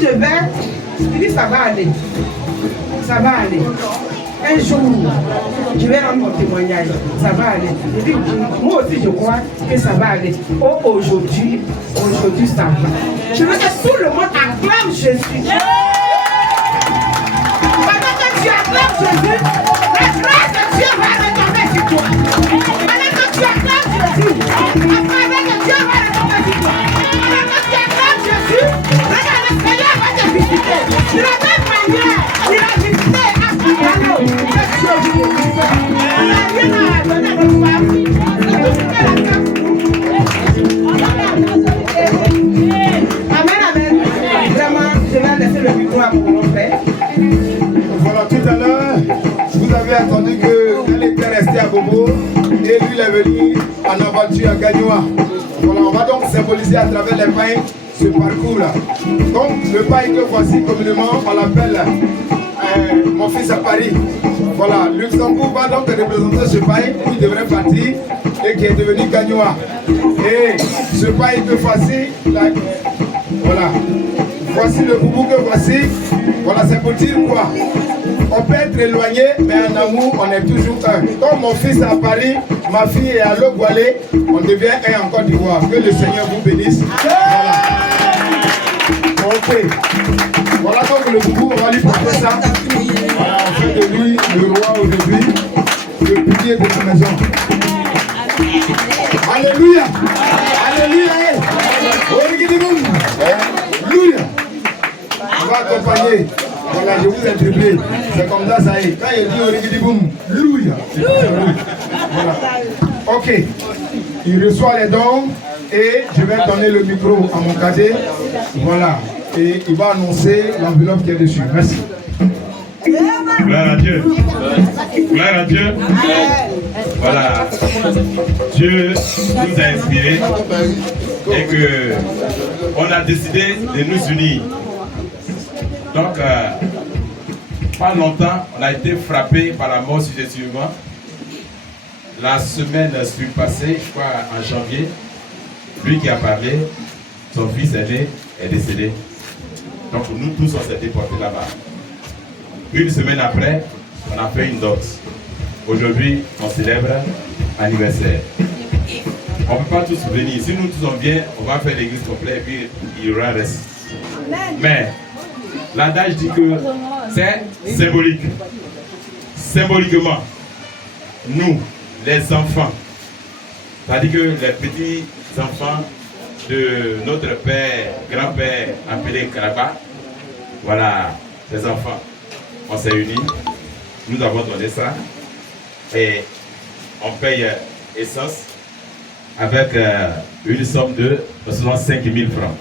je vais, il dit ça va aller. Ça va aller. Un jour, je vais rendre mon témoignage. Ça va aller. Je dis, moi aussi, je crois que ça va aller. Oh, aujourd'hui, ça va. Je veux que tout le monde acclame Jésus. Pendant que tu acclames Jésus, la grâce de Dieu va retomber sur toi. Pendant que tu acclames Jésus, la faveur de Dieu va retomber sur toi. Pendant que tu acclames Jésus, regarde, le Seigneur va te visiter. De la même manière, il a visité Abraham. On n'a rien à donner à nos femmes. Amen, amen. Vraiment, je vais laisser le micro à mon frère. Voilà, tout à l'heure, vous avez entendu qu'elle était restée à Bobo et lui, il est venu en aventure à Gagnoa. Voilà, on va donc symboliser à travers les pains ce parcours-là. Donc, le pain que voici communément, on l'appelle mon fils à Paris. Voilà, Luxembourg va donc représenter ce pain où il devrait partir et qui est devenu Gagnoa. Et ce pain que voici, voilà, voici le boubou que voici. Voilà, c'est pour dire quoi? On peut être éloigné, mais en amour, on est toujours un. Comme mon fils est à Paris, ma fille est à Logoualé, on devient un en Côte d'Ivoire. Que le Seigneur vous bénisse. Voilà. Ok. Voilà donc le boubou, on va lui porter ça. Voilà, on fait de lui le roi aujourd'hui, le pilier de la maison. Alléluia. Alléluia. Alléluia. On va accompagner. Voilà, je vous ai triplé. C'est comme ça, ça y est. Quand il dit Origidi Boum, Louia. Voilà. Ok. Il reçoit les dons et je vais donner le micro à mon cadet. Voilà. Et il va annoncer l'enveloppe qui est dessus. Merci. Gloire à Dieu. Gloire à Dieu. Voilà. Dieu nous a inspirés et que on a décidé de nous unir. Donc, pas longtemps, on a été frappé par la mort successivement. La semaine passée, je crois en janvier, lui qui a parlé, son fils aîné est décédé. Donc nous tous on s'est déportés là-bas. Une semaine après, on a fait une dot. Aujourd'hui, on célèbre l'anniversaire. On ne peut pas tous venir. Si nous tous on vient, on va faire l'église complète et puis il y aura un reste. Mais l'adage dit que c'est symbolique. Symboliquement, nous, les enfants, c'est-à-dire que les petits enfants de notre père, grand-père appelé Karaba, voilà, les enfants, on s'est unis, nous avons donné ça et on paye essence avec une somme de 5 000 francs.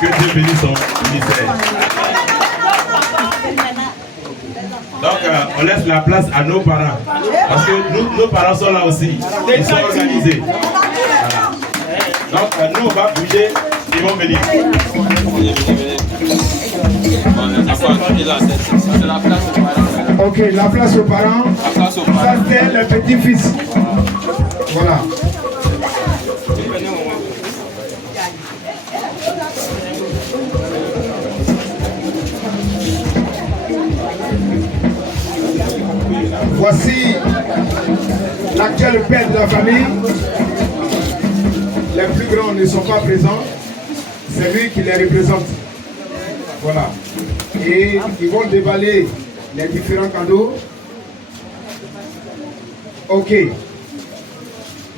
Que Dieu bénisse son ministère. Donc, on laisse la place à nos parents. Parce que nos parents sont là aussi. Ils sont organisés. Voilà. Donc, nous, on va bouger. Ils vont venir. Ok, la place aux parents. Ça, c'est le petit-fils. Voilà. Voici l'actuel père de la famille. Les plus grands ne sont pas présents. C'est lui qui les représente. Voilà. Et ils vont déballer les différents cadeaux. Ok.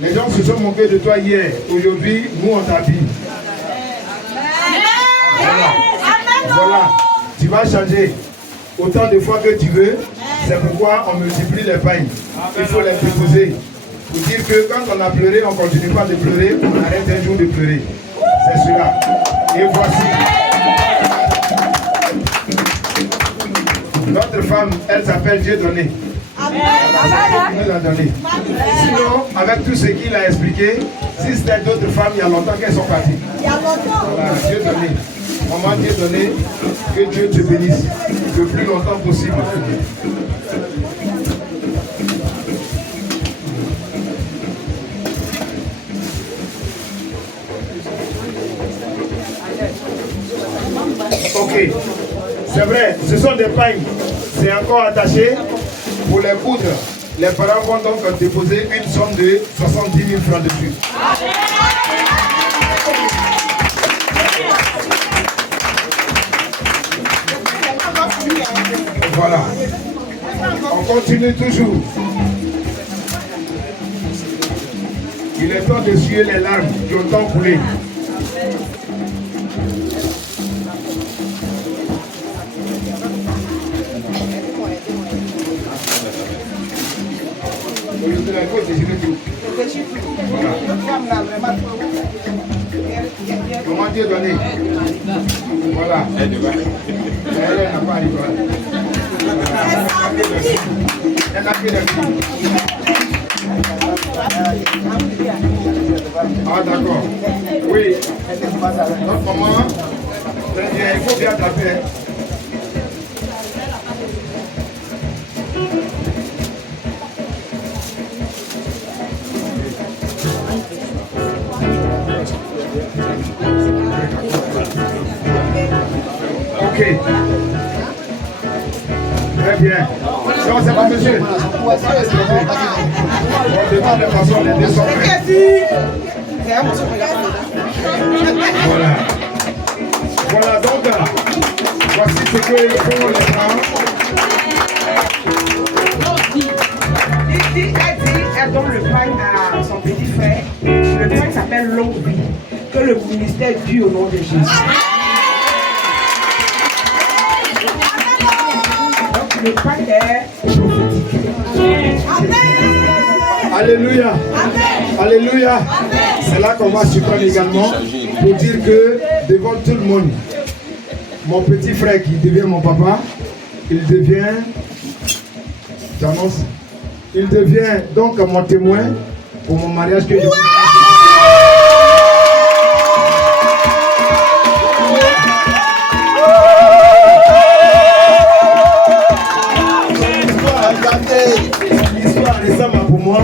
Les gens se sont moqués de toi hier. Aujourd'hui, nous on t'habille. Voilà. Voilà. Tu vas changer autant de fois que tu veux. C'est pourquoi on multiplie les pailles. Il faut les déposer. Pour dire que quand on a pleuré, on ne continue pas de pleurer, on arrête un jour de pleurer. C'est cela. Et voici. Notre femme, elle s'appelle Dieudonné. Nous l'a donné. Sinon, avec tout ce qu'il a expliqué, si c'était d'autres femmes, il y a longtemps qu'elles sont parties. Voilà, Dieudonné. Maman Dieudonné, que Dieu te bénisse le plus longtemps possible. Ok. C'est vrai, ce sont des pailles. C'est encore attaché. Pour les coudre, les parents vont donc déposer une somme de 70 000 francs dessus. Voilà. On continue toujours. Il est temps d'essuyer les larmes qui ont tant coulé. Comment Dieu donné? Voilà. Elle n'a pas arrivé. Elle n'a plus de Ah d'accord. Oui. Notre maman, il faut bien taper. Ok. Très bien. Non, c'est pas monsieur. On demande de façon les descendre. Voilà. Voilà donc, voici ce que font les parents. Elle donne le pain à son petit frère. Le pain s'appelle longue vie. Que le ministère dure au nom de Jésus. Donc le pain est prophétique. Alléluia. Alléluia. C'est là qu'on va supprimer également pour dire que devant tout le monde, mon petit frère qui devient mon papa, il devient, j'annonce, il devient donc mon témoin pour mon mariage que je pour moi.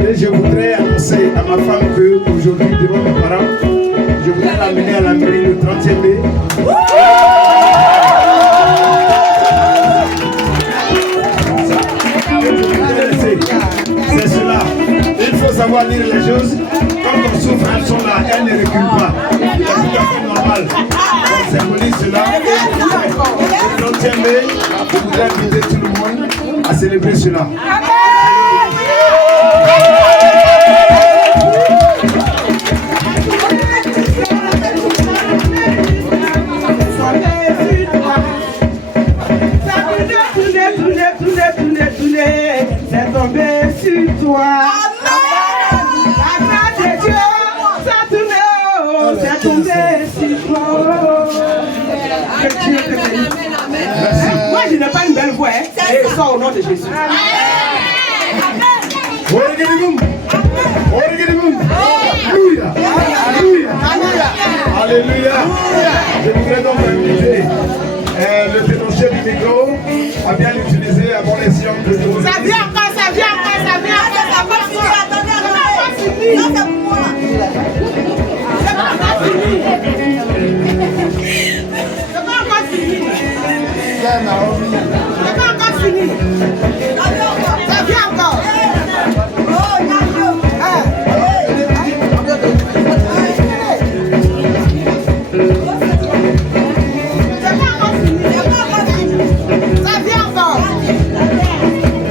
Et je voudrais annoncer à ma femme que aujourd'hui devant mes parents, je voudrais l'amener à la mairie le 30e mai. C'est cela. Il faut savoir lire les choses. Quand on souffre, elles sont là, elles ne reculent pas. C'est tout à fait normal. On symbolise cela. Le 30e mai, je voudrais inviter tout le monde à célébrer cela. C'est tombé sur toi. La grâce de Dieu, ça tourne, c'est tombé sur toi. Que Dieu te bénisse. Moi, je n'ai pas une belle voix, et ça au nom de Jésus. Alléluia. Alléluia. Je voudrais donc inviter le dénoncé du micro à bien l'utiliser à bon escient de nous. Ça vient encore, ça vient encore, ça vient encore. Ça va pas fini, attendez, attendez. Non, c'est pour moi. C'est pas encore fini. C'est pas encore fini. C'est pas encore fini. Ça vient encore.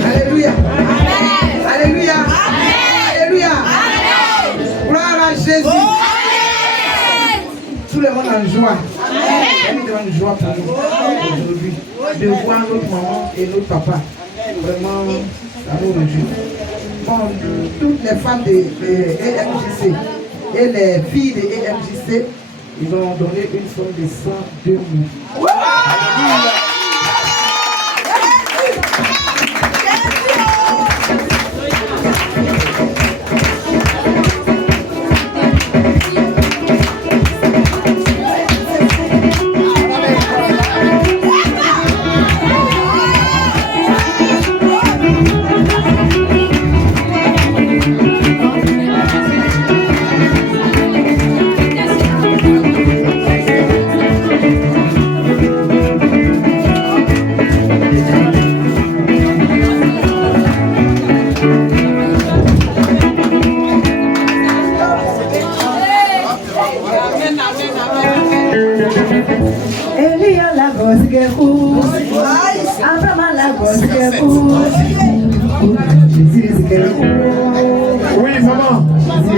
Alléluia. Alléluia. Alléluia. Gloire à Jésus. Tout le monde en joie. C'est une grande joie pour nous aujourd'hui de voir notre maman et notre papa. Vraiment, ça nous réjouit. Bon, toutes les femmes de EMJC et les filles de EMJC, ils ont donné une somme de 102 000. Alléluia. Oui, maman,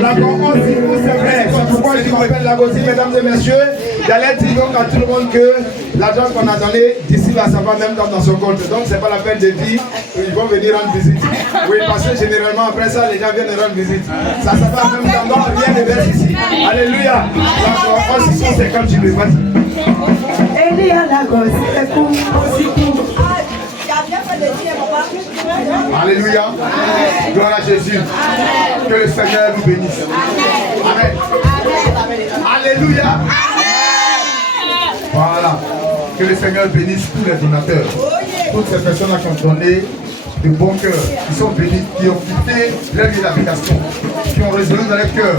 la gomme, c'est vrai. C'est pourquoi je m'appelle la gomme, mesdames et messieurs. J'allais dire donc à tout le monde que l'argent qu'on a donné, d'ici là, ça va même dans son compte. Donc, c'est pas la peine de dire ils vont venir rendre visite. Oui, parce que généralement, après ça, les gens viennent rendre visite. Ça va même dans donc rien ne reste ici. Alléluia. Donc, 650, tu veux, vas-y. Alléluia. Gloire à Jésus. Que le Seigneur vous bénisse. Amen. Alléluia. Voilà. Que le Seigneur bénisse tous les donateurs. Toutes ces personnes qui ont donné de bon cœur, qui sont bénis, qui ont quitté leur lieu d'habitation, qui ont résolu dans leur cœur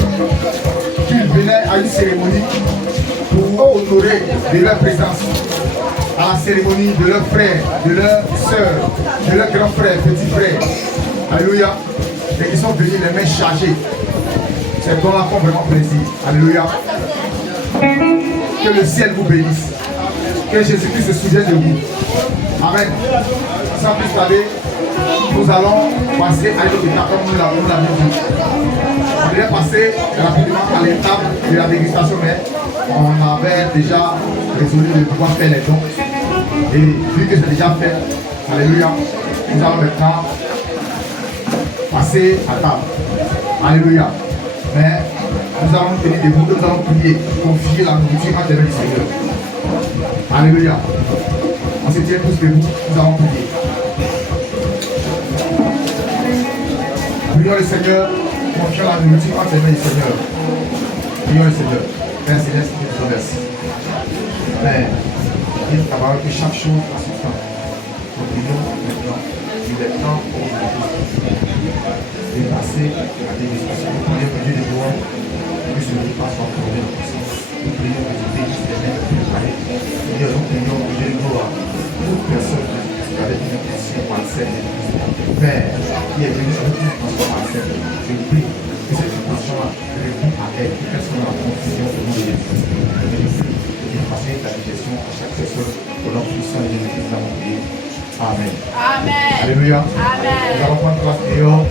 qu'ils venaient à une cérémonie pour honorer de leur présence, à la cérémonie de leurs frères, de leurs sœurs, de leurs grands frères, petits frères. Alléluia. Et qui sont venus les mains chargées. Ces dons-là font vraiment plaisir. Alléluia. Que le ciel vous bénisse. Que Jésus-Christ se souvienne de vous. Amen. Sans plus tarder, nous allons passer à une autre étape comme nous l'avons dit. On devait passer rapidement à l'étape de la dégustation, mais on avait déjà résolu de pouvoir faire les dons. Et vu que c'est déjà fait, alléluia, nous allons maintenant passer à table. Alléluia. Mais nous allons tenir debout, nous allons prier, confier la nourriture à Dieu du Seigneur. Alléluia. On se tient tous debout, nous allons prier. Prions le Seigneur, confions la nourriture entre les mains du Seigneur. Prions le Seigneur. Père Céleste, je te remercie. Père, il ta parole que chaque chose a son temps. Nous prions maintenant. Il est temps pour nous de passer à la dégustation. Nous prions que Dieu de gloire, que ce ne pas soit formé en puissance. Nous prions que Dieu bénisse les mains préparées. Nous prions que Dieu de gloire, toute personne avec une intention malsaine, Père, qui est venu avec une intention malsaine, je prie que cette intention-là réponde à elle, que personne n'a la confusion au nom de Jésus. Je facilite la digestion à chaque personne au nom puissant de Jésus-Christ nous avons prié. Amen. Amen. Alléluia. Amen. Nous allons prendre place dehors.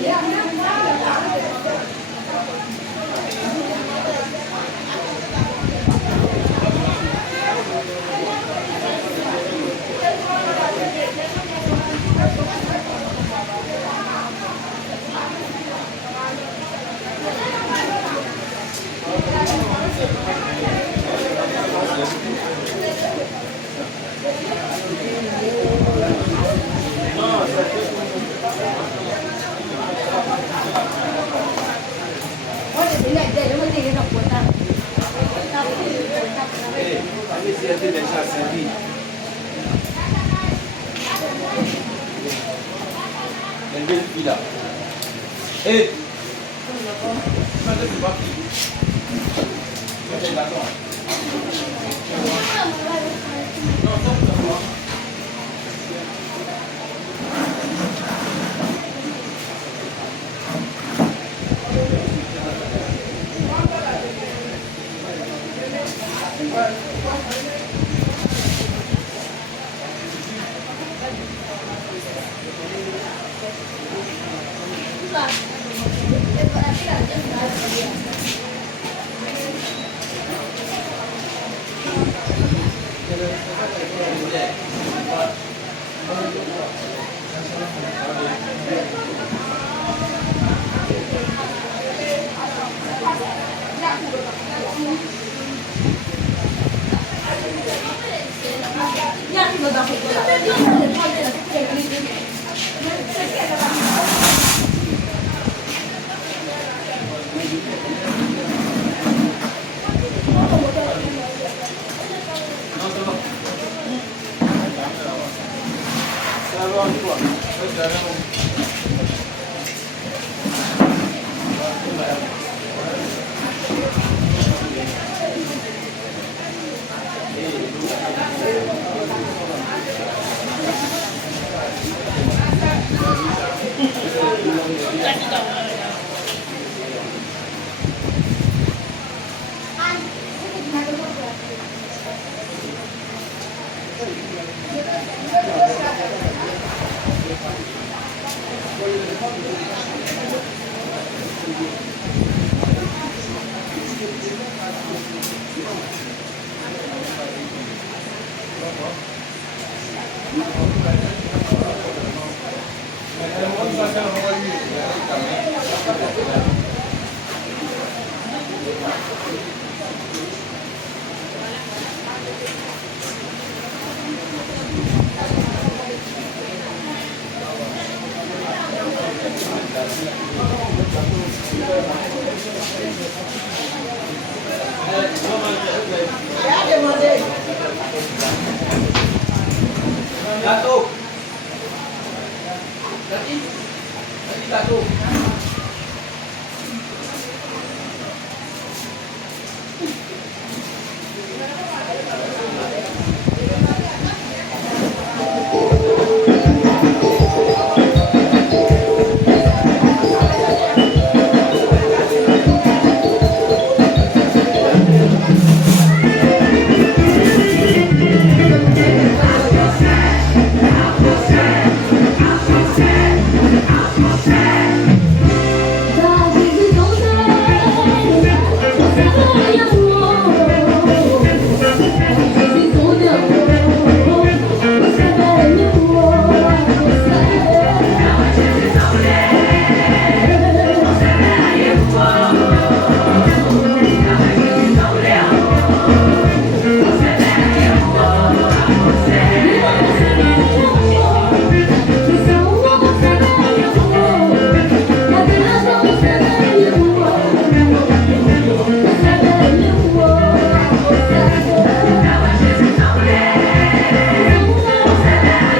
Yeah. Et gâteau. Gâteau.